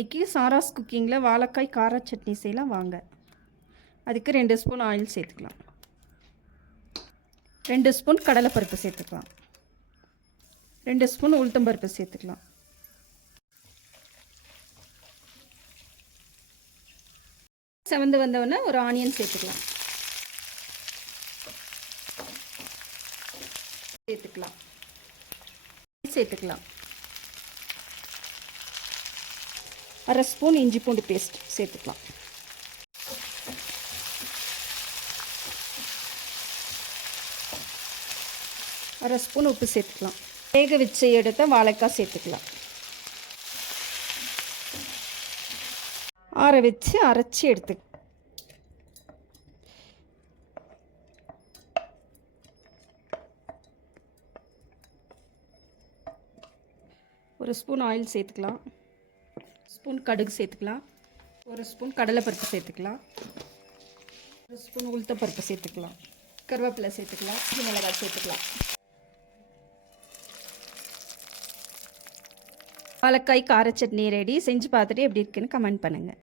இன்றைக்கி சாராஸ் குக்கிங்கில் வாழைக்காய் கார சட்னி செய்யலாம் வாங்க. அதுக்கு 2 ஸ்பூன் ஆயில் சேர்த்துக்கலாம். 2 ஸ்பூன் கடலைப்பருப்பு சேர்த்துக்கலாம். 2 ஸ்பூன் உளுத்தம்பருப்பு சேர்த்துக்கலாம். செவந்து வந்தவொடனே ஒரு ஆனியன் சேர்த்துக்கலாம். சேர்த்துக்கலாம் 1/2 ஸ்பூன் இஞ்சி பூண்டு பேஸ்ட் சேர்த்துக்கலாம். அரை ஸ்பூன் உப்பு சேர்த்துக்கலாம். வேக வச்சு எடுத்த வாழைக்காய் சேர்த்துக்கலாம். ஆற வச்சு அரைச்சி எடுத்து 1 ஸ்பூன் ஆயில் சேர்த்துக்கலாம். ஸ்பூன் கடுகு சேர்த்துக்கலாம். 1 ஸ்பூன் கடலைப்பருப்பு சேர்த்துக்கலாம். 1 ஸ்பூன் உளுத்தப்பருப்பு சேர்த்துக்கலாம். கருவேப்பிலை சேர்த்துக்கலாம். மிளகாய் சேர்த்துக்கலாம். வாழைக்காய் கார சட்னி ரெடி. செஞ்சு பார்த்துட்டு எப்படி இருக்குன்னு கமெண்ட் பண்ணுங்கள்.